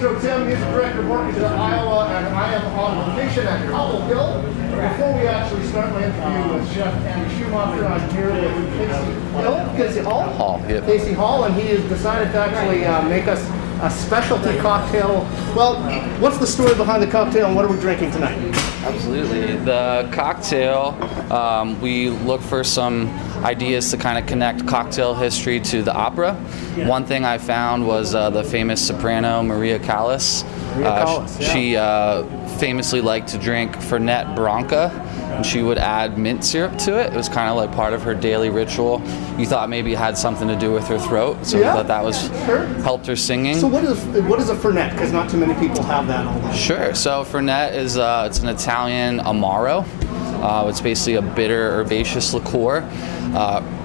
Maestro Tim, music director of Orchid Iowa, and I am on location at Cobble Hill. Before we actually start my interview with Chef Andy Schumacher, I'm here with Casey Hall, and he has decided to actually make us a specialty cocktail. Well, what's the story behind the cocktail and what are we drinking tonight? Absolutely. The cocktail, we look for some ideas to kind of connect cocktail history to the opera. Yeah. One thing I found was the famous soprano Maria Callas. She famously liked to drink Fernet Branca, and she would add mint syrup to it. It was kind of like part of her daily ritual. You thought maybe it had something to do with her throat, so we thought that was helped her singing. So what is a Fernet? Because not too many people have that all day. Sure. So Fernet is it's an Italian amaro. It's basically a bitter herbaceous liqueur.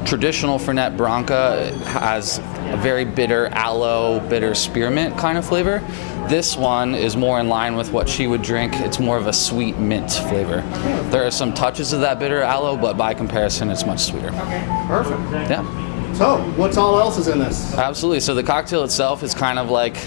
Traditional Fernet Branca has a very bitter aloe, bitter spearmint kind of flavor. This one is more in line with what she would drink. It's more of a sweet mint flavor. There are some touches of that bitter aloe, but by comparison, it's much sweeter. Perfect. Yeah. So, what's all else is in this? Absolutely. So the cocktail itself is kind of like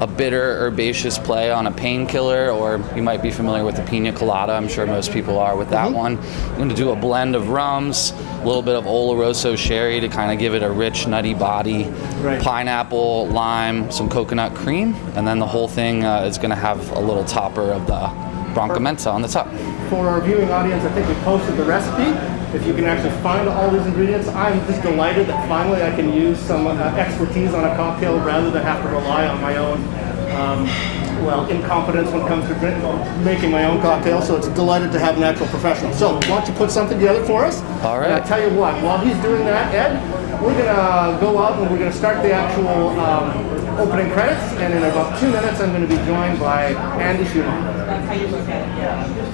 a bitter herbaceous play on a painkiller, or you might be familiar with the pina colada. I'm sure most people are with that one. I'm going to do a blend of rums, a little bit of Oloroso sherry to kind of give it a rich, nutty body, pineapple, lime, some coconut cream, and then the whole thing is going to have a little topper of the Branca Menta on the top. For our viewing audience, I think we posted the recipe. If you can actually find all these ingredients, I'm just delighted that finally I can use some expertise on a cocktail rather than have to rely on my own, incompetence when it comes to making my own cocktail. So it's delighted to have an actual professional. So why don't you put something together for us? All right. And I'll tell you what, while he's doing that, Ed, we're going to go out and we're going to start the actual opening credits. And in about 2 minutes, I'm going to be joined by Andy Schumacher. That's how you look at it, yeah.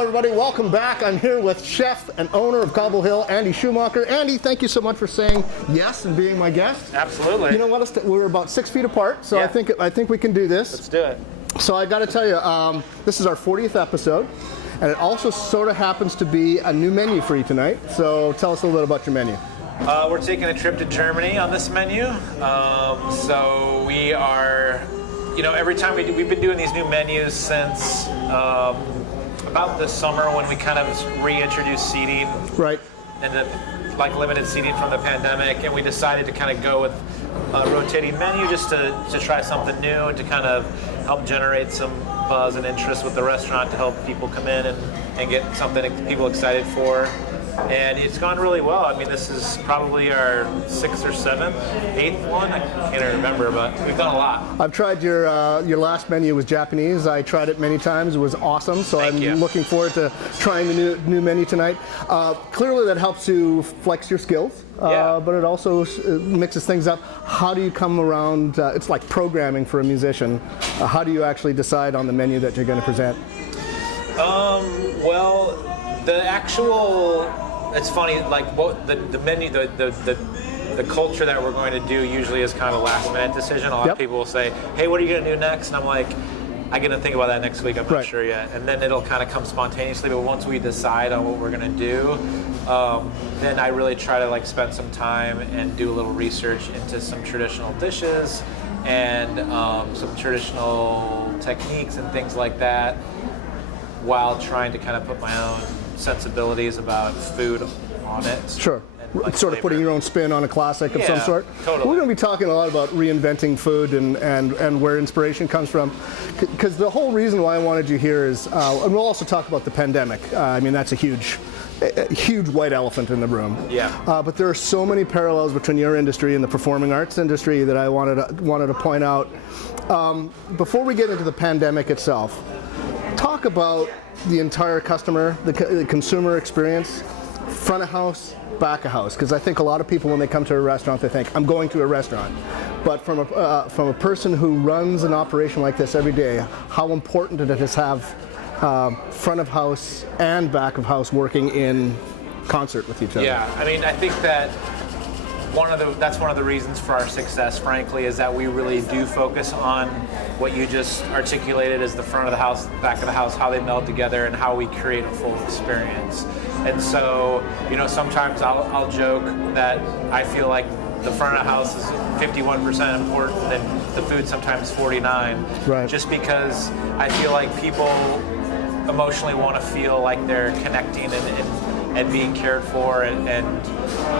Everybody, welcome back. I'm here with chef and owner of Cobble Hill, Andy Schumacher. Andy, thank you so much for saying yes and being my guest. Absolutely. You know what? We're about 6 feet apart, so I think we can do this. Let's do it. So I got to tell you, this is our 40th episode, and it also sort of happens to be a new menu for you tonight. So tell us a little bit about your menu. We're taking a trip to Germany on this menu. So we are, every time we've been doing these new menus since about this summer when we kind of reintroduced seating. Right. And limited seating from the pandemic, and we decided to kind of go with a rotating menu just to try something new and to kind of help generate some buzz and interest with the restaurant to help people come in and get something people excited for. And it's gone really well. I mean, this is probably our 6th or 7th, 8th one. I can't even remember, but we've done a lot. I've tried your last menu was Japanese. I tried it many times. It was awesome. So I'm looking forward to trying the new menu tonight. Clearly, that helps you flex your skills, but it also mixes things up. How do you come around? It's like programming for a musician. How do you actually decide on the menu that you're going to present? Well, the actual. It's funny, like what the menu, the culture that we're going to do usually is kind of a last minute decision. A lot of people will say, "Hey, what are you going to do next?" And I'm like, I'm going to think about that next week. I'm not sure yet. And then it'll kind of come spontaneously. But once we decide on what we're going to do, then I really try to like spend some time and do a little research into some traditional dishes and some traditional techniques and things like that, while trying to kind of put my own sensibilities about food on it. Sure. Like sort of putting your own spin on a classic of some sort. Totally. We're going to be talking a lot about reinventing food and where inspiration comes from. Because the whole reason why I wanted you here is, and we'll also talk about the pandemic. I mean, that's a huge white elephant in the room. Yeah. But there are so many parallels between your industry and the performing arts industry that I wanted to point out. Before we get into the pandemic itself, talk about the entire the consumer experience, front of house, back of house, because I think a lot of people, when they come to a restaurant, they think, I'm going to a restaurant. But from a person who runs an operation like this every day, how important it is to have front of house and back of house working in concert with each other. Yeah, I mean, I think that that's one of the reasons for our success, frankly, is that we really do focus on what you just articulated as the front of the house, back of the house, how they meld together, and how we create a full experience. And so, sometimes I'll joke that I feel like the front of the house is 51% important and the food sometimes 49%. Right. Just because I feel like people emotionally want to feel like they're connecting and being cared for and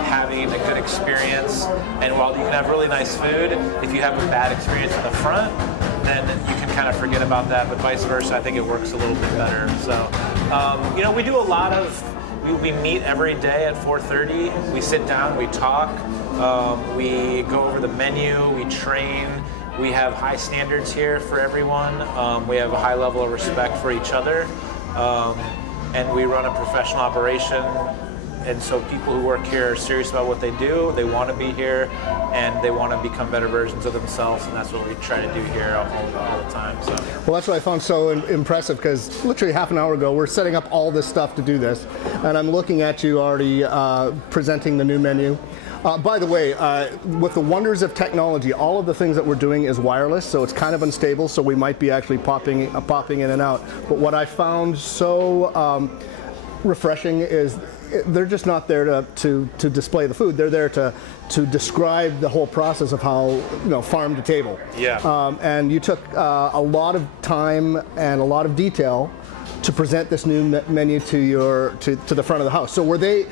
having a good experience. And while you can have really nice food, if you have a bad experience in the front, then you can kind of forget about that. But vice versa, I think it works a little bit better. So, we do a lot of, we meet every day at 4:30. We sit down, we talk, we go over the menu, we train. We have high standards here for everyone. We have a high level of respect for each other. And we run a professional operation, and so people who work here are serious about what they do. They want to be here, and they want to become better versions of themselves, and that's what we try to do here all the time. So. Well, that's what I found so impressive, because literally half an hour ago, we're setting up all this stuff to do this, and I'm looking at you already presenting the new menu. By the way, with the wonders of technology, all of the things that we're doing is wireless, so it's kind of unstable, so we might be actually popping in and out. But what I found so refreshing is they're just not there to display the food. They're there to describe the whole process of how, farm to table. Yeah. And you took a lot of time and a lot of detail to present this new menu to the front of the house. So were they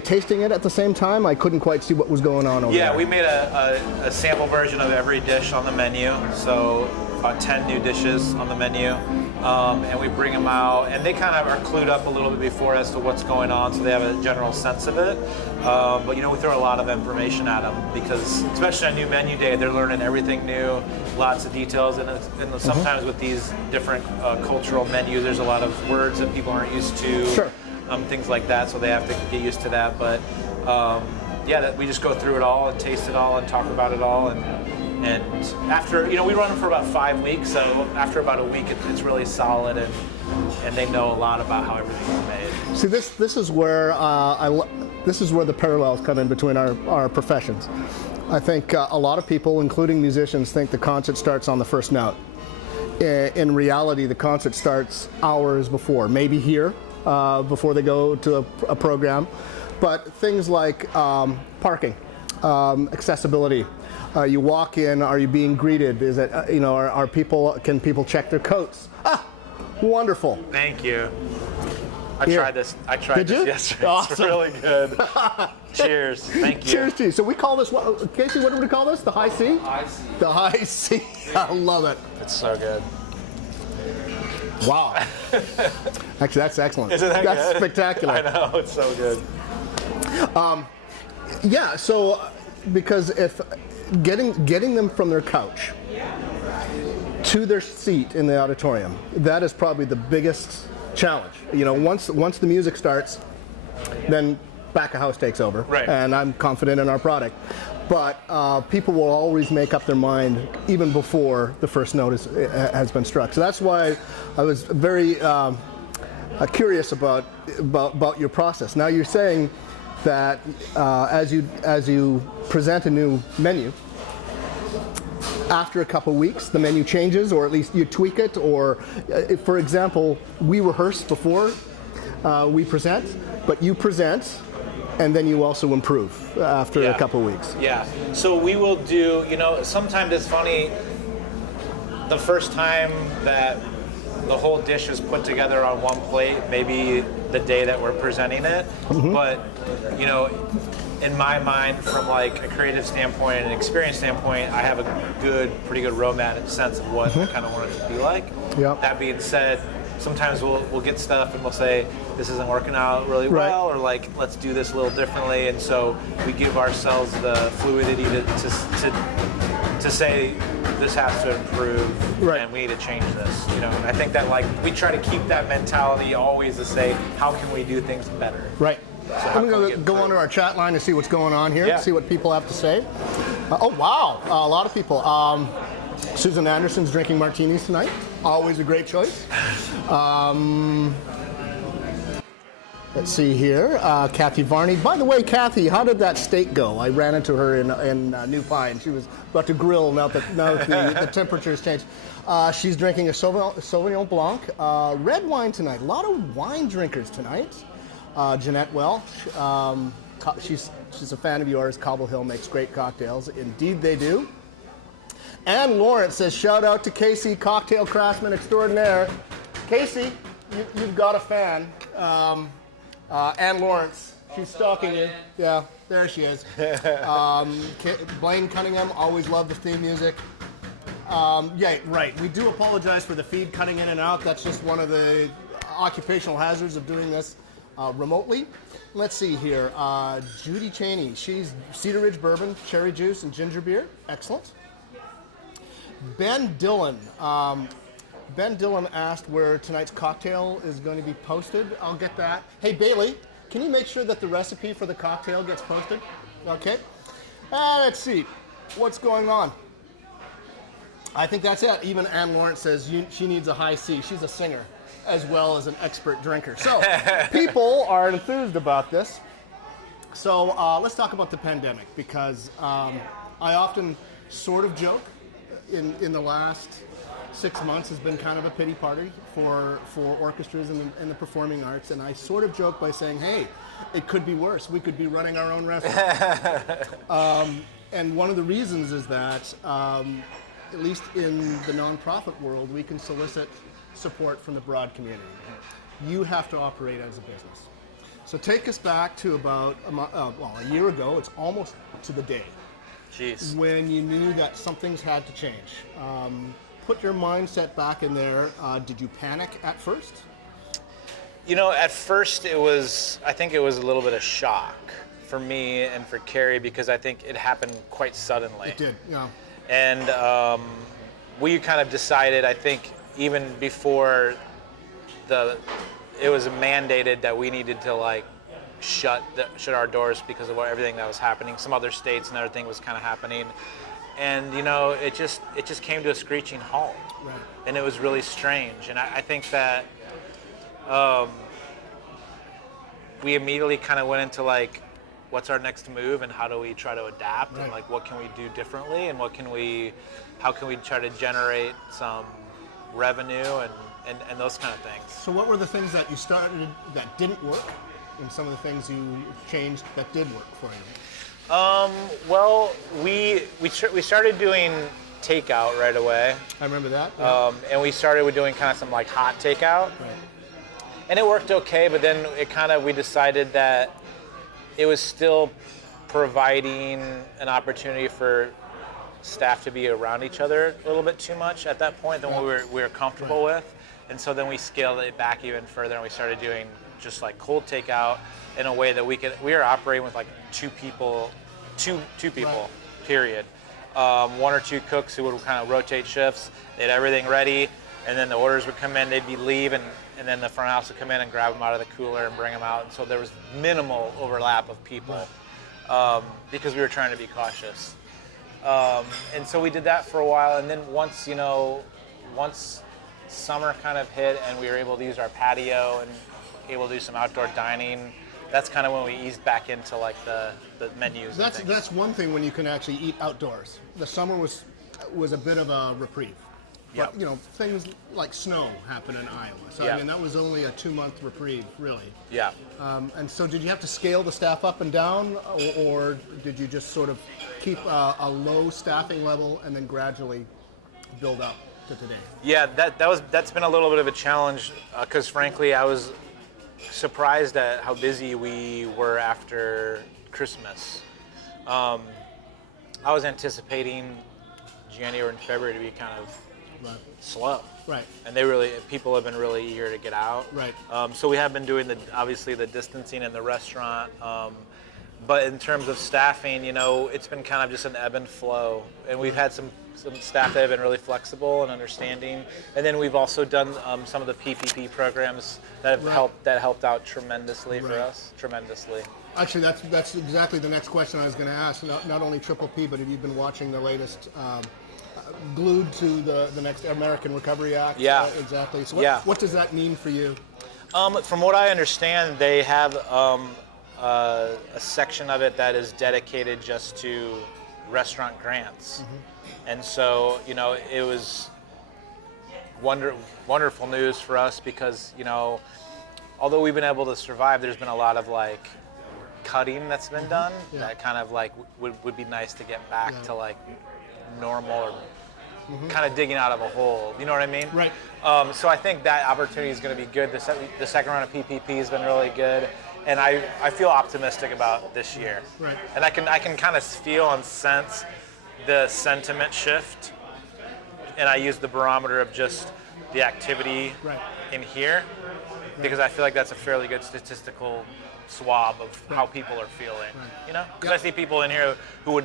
tasting it at the same time? I couldn't quite see what was going on over there. Yeah, we made a sample version of every dish on the menu. So about 10 new dishes on the menu, and we bring them out, and they kind of are clued up a little bit before as to what's going on, so they have a general sense of it. But we throw a lot of information at them, because especially on new menu day, they're learning everything new, lots of details, and sometimes with these different cultural menus, there's a lot of words that people aren't used to, sure. Things like that, so they have to get used to that. But we just go through it all and taste it all and talk about it all, and after, we run them for about 5 weeks, so after about a week, it's really solid, and they know a lot about how everything's made. See, this is where this is where the parallels come in between our professions. I think a lot of people, including musicians, think the concert starts on the first note. In reality, the concert starts hours before, maybe here, before they go to a program. But things like parking, accessibility. You walk in, are you being greeted? Is it, can people check their coats? Ah, wonderful. Thank you. I tried this Did you? yesterday. Awesome. It's really good. Cheers. Thank you. Cheers to you. So we call this, Casey, what do we call this? The high C? High C. The high C. I love it. It's so good. Wow. Actually, that's excellent. Isn't that That's good? spectacular. I know, it's so good. Yeah, so because if getting them from their couch to their seat in the auditorium, that is probably the biggest challenge. Once the music starts, then back of house takes over, right. And I'm confident in our product. But people will always make up their mind even before the first note has been struck. So that's why I was very curious about your process. Now you're saying that as you present a new menu, after a couple weeks, the menu changes, or at least you tweak it, or, for example, we rehearse before we present, but you present, and then you also improve after a couple weeks. Yeah. So we will do, sometimes it's funny, the first time that the whole dish is put together on one plate, maybe the day that we're presenting it, but, in my mind, from like a creative standpoint and an experience standpoint, I have a pretty good roadmap sense of what I kind of want it to be like. Yep. That being said, sometimes we'll get stuff and we'll say, this isn't working out really well, or like, let's do this a little differently. And so we give ourselves the fluidity to say, this has to improve, and we need to change this. And I think that like we try to keep that mentality always to say, how can we do things better? Right. So I'm going to go onto our chat line and see what's going on here, see what people have to say. Oh, wow. A lot of people. Susan Anderson's drinking martinis tonight. Always a great choice. Let's see here. Kathy Varney. By the way, Kathy, how did that steak go? I ran into her in New Pine. She was about to grill now that the temperature's changed. She's drinking a Sauvignon Blanc. Red wine tonight. A lot of wine drinkers tonight. Jeanette Welch. She's a fan of yours. Cobble Hill makes great cocktails. Indeed they do. Ann Lawrence says, shout out to Casey, cocktail craftsman extraordinaire. Casey, you've got a fan. Ann Lawrence, she's stalking you. Yeah, there she is. Blaine Cunningham, always love the theme music. Yeah, right. We do apologize for the feed cutting in and out. That's just one of the occupational hazards of doing this remotely. Let's see here. Judy Cheney, she's Cedar Ridge bourbon, cherry juice, and ginger beer. Excellent. Ben Dillon. Ben Dillon asked where tonight's cocktail is going to be posted. I'll get that. Hey, Bailey, can you make sure that the recipe for the cocktail gets posted? Okay. Let's see. What's going on? I think that's it. Even Ann Lawrence says she needs a high C. She's a singer as well as an expert drinker. So people are enthused about this. So let's talk about the pandemic, because I often sort of joke in the last 6 months has been kind of a pity party for orchestras and the performing arts, and I sort of joke by saying, hey, it could be worse. We could be running our own restaurant. And one of the reasons is that, at least in the nonprofit world, we can solicit support from the broad community. You have to operate as a business. So take us back to about a year ago. It's almost to the day. Jeez. When you knew that some things had to change. Put your mindset back in there. Did you panic at first? At first I think it was a little bit of shock for me and for Carrie, because I think it happened quite suddenly. It did, yeah. And we kind of decided, I think, even before it was mandated that we needed to like shut our doors because of everything that was happening. Some other states and everything was kind of happening, and it just came to a screeching halt. Right. And it was really strange. And I think that we immediately kind of went into like, what's our next move, and how do we try to adapt, and like what can we do differently, and how can we try to generate some revenue and those kind of things. So what were the things that you started that didn't work, and some of the things you changed that did work for you? Well, we started doing takeout right away. I remember that. Yeah. And we started with doing kind of some like hot takeout. Right. And it worked okay, but then we decided that it was still providing an opportunity for staff to be around each other a little bit too much at that point than what we were comfortable with. And so then we scaled it back even further, and we started doing just like cold takeout in a way that we were operating with like two people, period. One or two cooks who would kind of rotate shifts. They had everything ready, and then the orders would come in, they'd be leave, and then the front house would come in and grab them out of the cooler and bring them out. And so there was minimal overlap of people because we were trying to be cautious. And so we did that for a while, and then once summer kind of hit and we were able to use our patio and able to do some outdoor dining, that's kind of when we eased back into like the menus. That's one thing when you can actually eat outdoors. The summer was was a bit of a reprieve. Yep. But, you know, things like snow happen in Iowa. So, Yep. I mean, that was only a 2-month reprieve, really. Yeah. And so did you have to scale the staff up and down, or did you just sort of keep a low staffing level and then gradually build up to today? Yeah, that's been a little bit of a challenge because frankly, I was surprised at how busy we were after Christmas. I was anticipating January and February to be kind of slow. Right. And people have been really eager to get out. Right. So we have been doing obviously the distancing in the restaurant. But in terms of staffing, you know, it's been kind of just an ebb and flow. And we've had some staff that have been really flexible and understanding. And then we've also done some of the PPP programs that have helped out tremendously for us. Tremendously. Actually, that's exactly the next question I was going to ask. Not only Triple P, but have you been watching the latest glued to the next American Recovery Act? Yeah. Exactly. So what does that mean for you? From what I understand, they have a section of it that is dedicated just to restaurant grants. And so, you know, it was wonderful news for us because, you know, although we've been able to survive, there's been a lot of like cutting that's been done that kind of like would be nice to get back to like normal or kind of digging out of a hole. You know what I mean? Right. So I think that opportunity is going to be good. The second round of PPP has been really good. And I feel optimistic about this year. Right. And I can kind of feel and sense the sentiment shift. And I use the barometer of just the activity in here because I feel like that's a fairly good statistical swab of how people are feeling. You know, because I see people in here who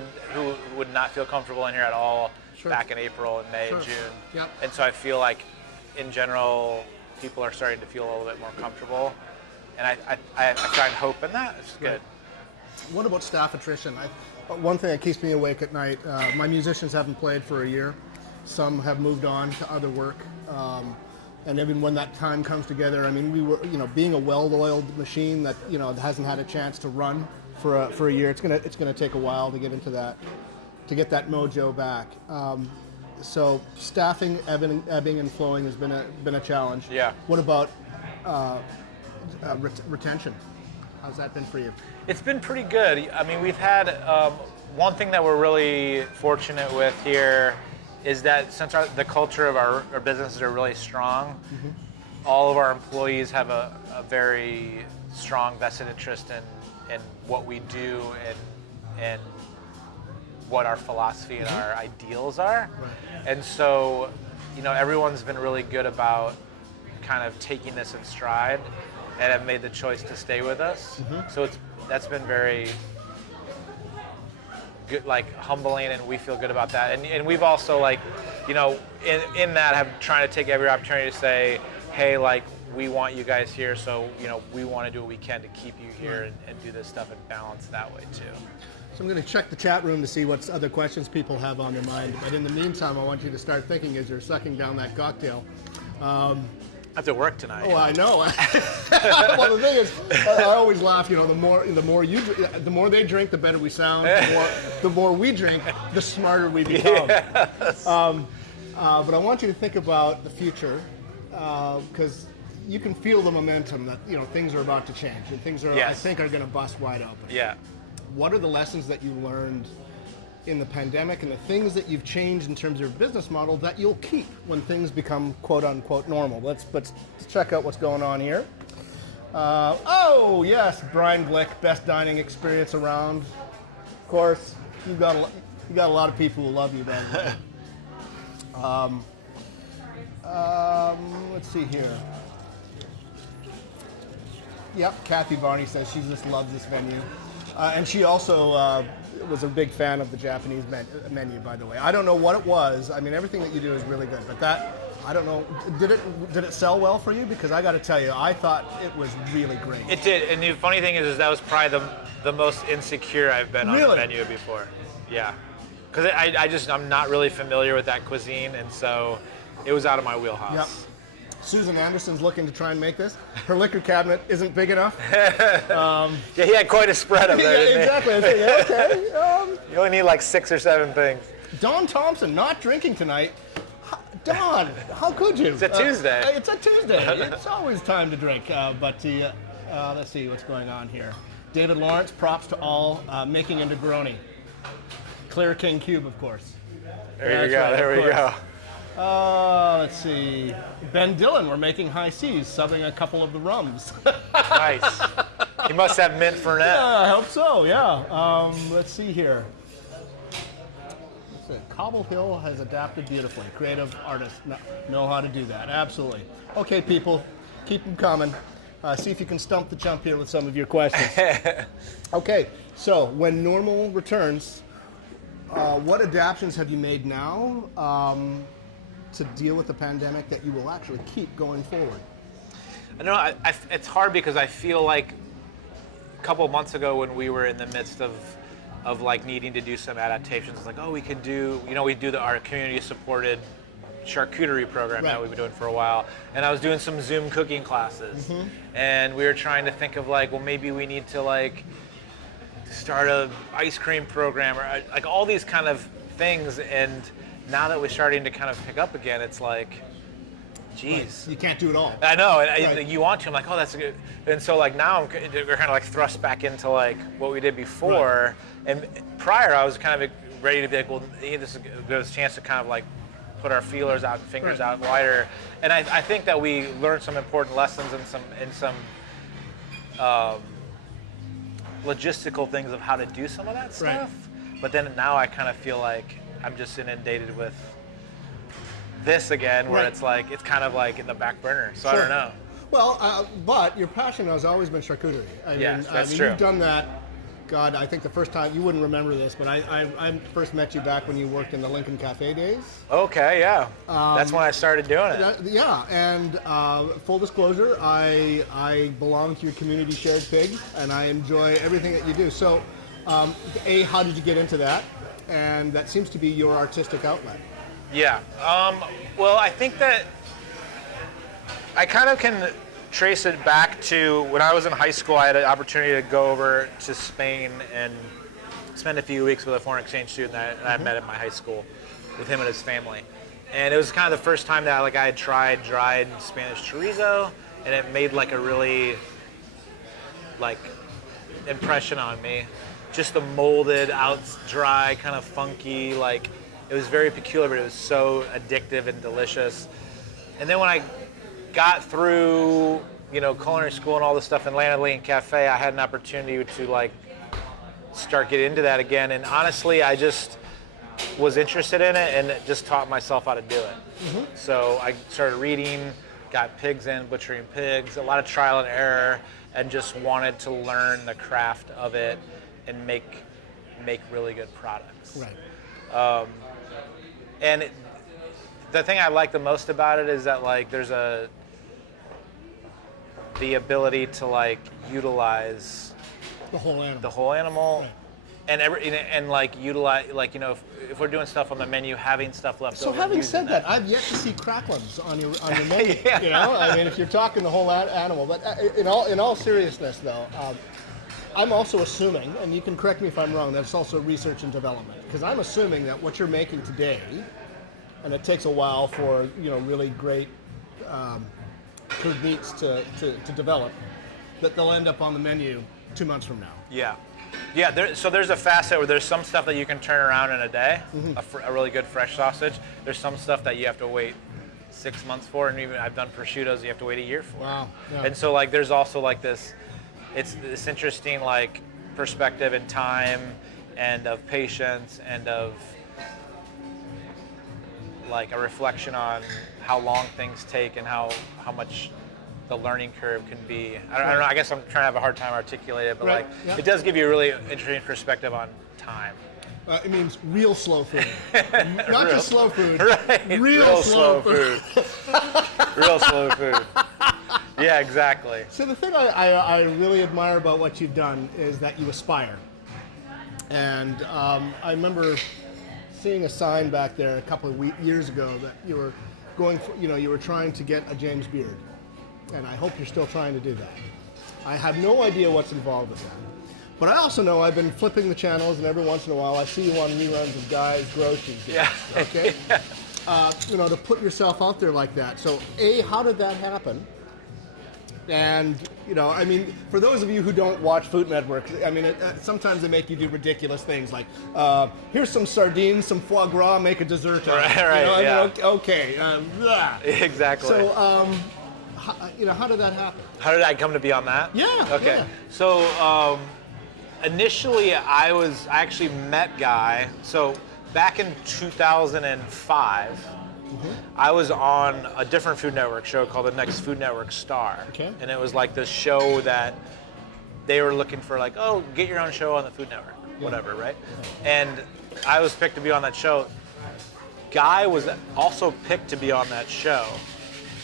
would not feel comfortable in here at all back in April and May and June. Yep. And so I feel like in general people are starting to feel a little bit more comfortable. And I find hope in that. It's good. What about staff attrition? One thing that keeps me awake at night, my musicians haven't played for a year. Some have moved on to other work. And even when that time comes together, I mean, we were, you know, being a well-oiled machine that, you know, hasn't had a chance to run for a year, it's gonna take a while to get into that, to get that mojo back. So staffing, ebbing and flowing has been a challenge. Yeah. What about retention? How's that been for you? It's been pretty good. I mean, we've had one thing that we're really fortunate with here is that since the culture of our businesses are really strong, all of our employees have a very strong vested interest in what we do and what our philosophy and our ideals are. And so, you know, everyone's been really good about kind of taking this in stride and have made the choice to stay with us. So that's been very good, like humbling, and we feel good about that. And we've also, like, you know, in that have trying to take every opportunity to say, hey, like, we want you guys here, so, you know, we want to do what we can to keep you here and do this stuff and balance that way too. So I'm going to check the chat room to see what other questions people have on their mind. But in the meantime, I want you to start thinking as you're sucking down that cocktail. I have to work tonight. Oh, I know. Well, the thing is, I always laugh. You know, the more they drink, the better we sound. The more we drink, the smarter we become. Yes. But I want you to think about the future, because you can feel the momentum that, you know, things are about to change and things are, I think, are going to bust wide open. Yeah. What are the lessons that you learned in the pandemic and the things that you've changed in terms of your business model that you'll keep when things become quote unquote normal? Let's check out what's going on here. Oh yes, Brian Glick, best dining experience around. Of course, you got a lot of people who love you, Ben. Let's see here. Yep, Kathy Varney says she just loves this venue. And she also was a big fan of the Japanese menu, by the way. I don't know what it was. I mean, everything that you do is really good. But that, I don't know, did it sell well for you? Because I got to tell you, I thought it was really great. It did. And the funny thing is that was probably the most insecure I've been on the menu before. Yeah. Because I'm not really familiar with that cuisine, and so it was out of my wheelhouse. Yep. Susan Anderson's looking to try and make this. Her liquor cabinet isn't big enough. Yeah, he had quite a spread of there. Yeah, exactly. I think, okay. You only need like 6 or 7 things. Don Thompson not drinking tonight. Don, how could you? It's a Tuesday. It's a Tuesday. It's always time to drink. But let's see what's going on here. David Lawrence, props to all, making a Negroni. Clear King Cube, of course. There you go. Right, there we go. Let's see. Ben Dillon, we're making high seas, subbing a couple of the rums. Nice. You must have mint Fernet. Yeah, I hope so, yeah. Let's see here. Cobble Hill has adapted beautifully. Creative artists know how to do that, absolutely. Okay, people, keep them coming. See if you can stump the chump here with some of your questions. Okay, so when normal returns, what adaptations have you made now to deal with the pandemic that you will actually keep going forward? I know it's hard because I feel like a couple of months ago when we were in the midst of like needing to do some adaptations, it's like, oh, we could do, we do our community supported charcuterie program that we've been doing for a while, and I was doing some Zoom cooking classes, and we were trying to think of like, well, maybe we need to like start a ice cream program or like all these kind of things, and now that we're starting to kind of pick up again, it's like, geez. You can't do it all. I know, and you want to, I'm like, oh, that's a good, and so like now we're kind of like thrust back into like what we did before, and prior I was kind of ready to be like, well, hey, this is a good chance to kind of like put our feelers out and fingers out wider, and I think that we learned some important lessons in some logistical things of how to do some of that stuff, but then now I kind of feel like I'm just inundated with this again, where it's like, it's kind of like in the back burner, so I don't know. Well, but your passion has always been charcuterie. That's true. You've done that, God, I think the first time, you wouldn't remember this, but I first met you back when you worked in the Lincoln Cafe days. Okay, yeah. That's when I started doing it. And full disclosure, I belong to your community shared pig, and I enjoy everything that you do. So, how did you get into that? And that seems to be your artistic outlet. Yeah. Well, I think that I kind of can trace it back to when I was in high school. I had an opportunity to go over to Spain and spend a few weeks with a foreign exchange student that I met at my high school with him and his family. And it was kind of the first time that I had tried dried Spanish chorizo, and it made like a really like impression on me. Just the molded out, dry, kind of funky, like it was very peculiar, but it was so addictive and delicious. And then when I got through, culinary school and all this stuff and landed at Lincoln Cafe, I had an opportunity to like start getting into that again. And honestly, I just was interested in it and just taught myself how to do it. So I started reading, got pigs in, butchering pigs, a lot of trial and error, and just wanted to learn the craft of it and make really good products. Right. And the thing I like the most about it is that like there's the ability to like utilize the whole animal, right. and like utilize, like if we're doing stuff on the menu, having stuff left over. So having said that, I've yet to see cracklins on your menu. I mean, if you're talking the whole animal, but in all seriousness though, I'm also assuming, and you can correct me if I'm wrong, that it's also research and development, because I'm assuming that what you're making today, and it takes a while for really great food meats to develop, that they'll end up on the menu 2 months from now. Yeah. So there's a facet where there's some stuff that you can turn around in a day, a really good fresh sausage. There's some stuff that you have to wait 6 months for, and even I've done prosciuttos you have to wait a year for. Wow. Yeah. And so like there's also like this, it's this interesting like perspective and time, and of patience, and of like a reflection on how long things take and how much the learning curve can be. I don't know, I guess I'm trying to have a hard time articulating it, but it does give you a really interesting perspective on time. It means real slow food. Not just slow food. Right. Real slow food. Real slow food. Yeah, exactly. So the thing I really admire about what you've done is that you aspire. And I remember seeing a sign back there a couple of years ago that you were going for, you were trying to get a James Beard. And I hope you're still trying to do that. I have no idea what's involved with that. But I also know I've been flipping the channels, and every once in a while I see you on reruns of Guys Groceries. Yeah. Okay. You know, to put yourself out there like that. So, A, how did that happen? And, you know, I mean, for those of you who don't watch Food Network, I mean, sometimes they make you do ridiculous things like, here's some sardines, some foie gras, make a dessert. Right, you know, yeah. I mean, okay. Blah. Exactly. So, you know, how did that happen? How did I come to be on that? Yeah. Okay. Yeah. So initially, I actually met Guy. So back in 2005, I was on a different Food Network show called the Next Food Network Star. Okay. And it was like this show that they were looking for, like, oh, get your own show on the Food Network, whatever, right? And I was picked to be on that show. Guy was also picked to be on that show.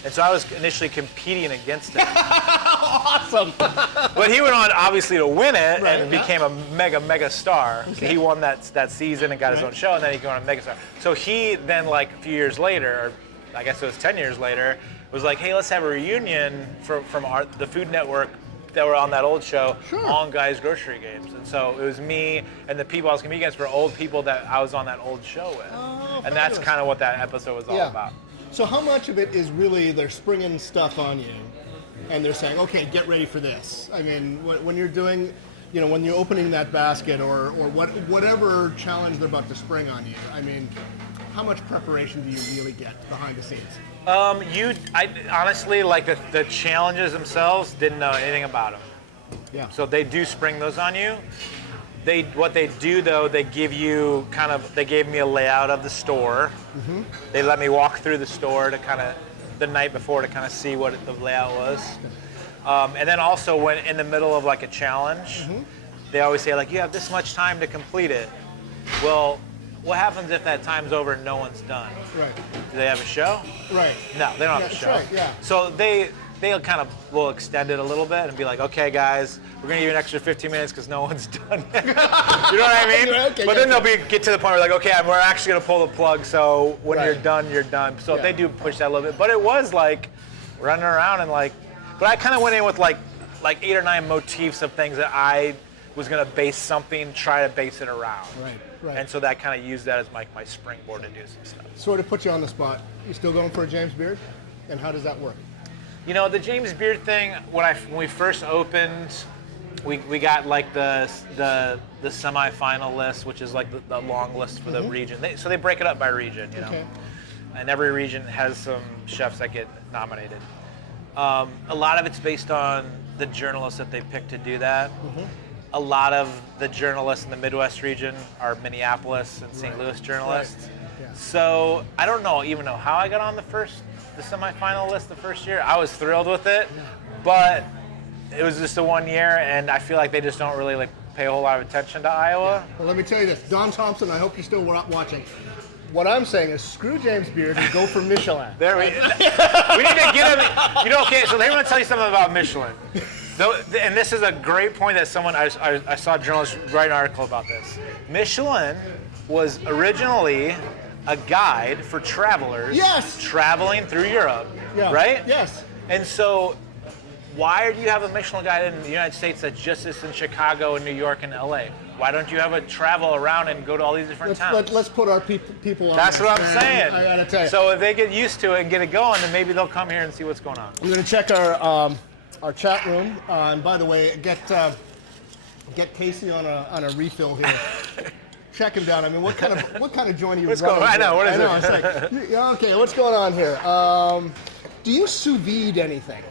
And so I was initially competing against him. Awesome. But he went on, obviously, to win it and yeah. became a mega star. Okay. He won that season and got his own show, and then he got on a mega star. So he then, like, a few years later, or I guess it was 10 years later, was like, hey, let's have a reunion from the Food Network that were on that old show on Guys Grocery Games. And so it was me and the people I was competing against were old people that I was on that old show with. Oh, and that's kind of what that episode was all about. So how much of it is really they're springing stuff on you and they're saying, okay, get ready for this? I mean, when you're doing, you know, when you're opening that basket or whatever challenge they're about to spring on you, I mean, how much preparation do you really get behind the scenes? I honestly, like the challenges themselves, didn't know anything about them. Yeah. So they do spring those on you. What they do though, they gave me a layout of the store. Mm-hmm. They let me walk through the store the night before to kind of see what the layout was. And then also when in the middle of like a challenge, they always say like, you have this much time to complete it. Well, what happens if that time's over and no one's done? Right. Do they have a show? Right. No, they don't have a show. Right, yeah. So they kind of will extend it a little bit and be like, okay, guys, we're going to give you an extra 15 minutes because no one's done it. You know what I mean? Okay, but then they'll get to the point where like, okay, we're actually going to pull the plug, so when you're done, you're done. So they do push that a little bit. But it was like running around and like, but I kind of went in with like 8 or 9 motifs of things that I was going to try to base it around. Right. And so that kind of used that as my springboard to do some stuff. Sort of put you on the spot. You still going for a James Beard? And how does that work? You know, the James Beard thing, when we first opened, we got like the semifinal list, which is like the long list for the region. So they break it up by region, you know. Okay. And every region has some chefs that get nominated. A lot of it's based on the journalists that they pick to do that. A lot of the journalists in the Midwest region are Minneapolis and St. Louis journalists. Right. Yeah. So I don't even know how I got on the semifinal list the first year. I was thrilled with it, but it was just a 1 year, and I feel like they just don't really like pay a whole lot of attention to Iowa. Well, let me tell you this, Don Thompson, I hope you're still watching. What I'm saying is screw James Beard and go for Michelin. We need to get him. You know, okay, so let me tell you something about Michelin. And this is a great point that I saw a journalist write an article about this. Michelin was originally a guide for travelers traveling through Europe, right? Yes. And so why do you have a Michelin guide in the United States that just is in Chicago and New York and LA? Why don't you have a travel around and go to all these different towns? Let's put our people on. That's what I'm saying. I gotta tell you. So if they get used to it and get it going, then maybe they'll come here and see what's going on. We're gonna check our chat room, and by the way, get Casey on a refill here. Check him down. I mean, what kind of joint are you What's running? going on? I know. What is it? It's like, yeah, okay, what's going on here? Do you sous vide anything?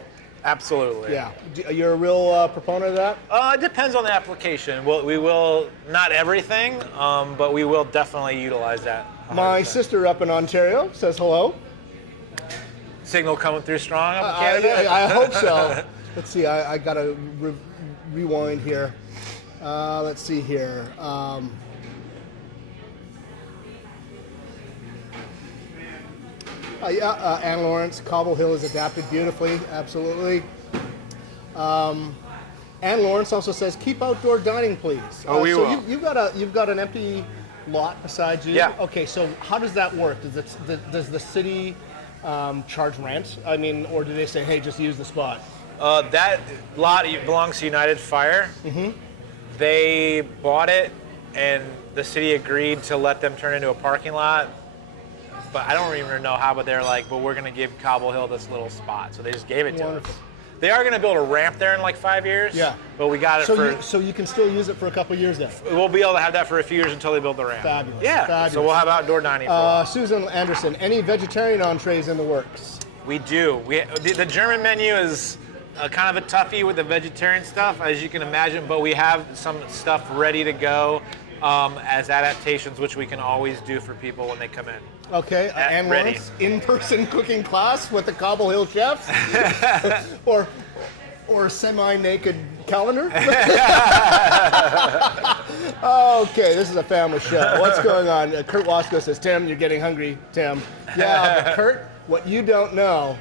Absolutely. Yeah. You're a real proponent of that? It depends on the application. We will not everything, but we will definitely utilize that. 100%. My sister up in Ontario says hello. Signal coming through strong up in Canada? I hope so. Let's see. I got to rewind here. Let's see here. Anne Lawrence, Cobble Hill is adapted beautifully, absolutely. Anne Lawrence also says, "Keep outdoor dining, please." We will. You've got an empty lot beside you. Yeah. Okay, so how does that work? Does the city charge rent? I mean, or do they say, "Hey, just use the spot"? That lot belongs to United Fire. They bought it, and the city agreed to let them turn into a parking lot. But I don't even know how, but they're like, but we're going to give Cobble Hill this little spot. So they just gave it to us. They are going to build a ramp there in like 5 years. Yeah. But we got it so you can still use it for a couple years then? We'll be able to have that for a few years until they build the ramp. Fabulous. Yeah. Fabulous. So we'll have outdoor dining for a while. Susan Anderson, any vegetarian entrees in the works? We do. The German menu is kind of a toughie with the vegetarian stuff, as you can imagine, but we have some stuff ready to go as adaptations, which we can always do for people when they come in. Okay, and ready. Lawrence, in-person cooking class with the Cobble Hill chefs? or semi-naked calendar? Okay, this is a family show. What's going on? Kurt Wasco says, Tim, you're getting hungry, Tim. Yeah, but Kurt, what you don't know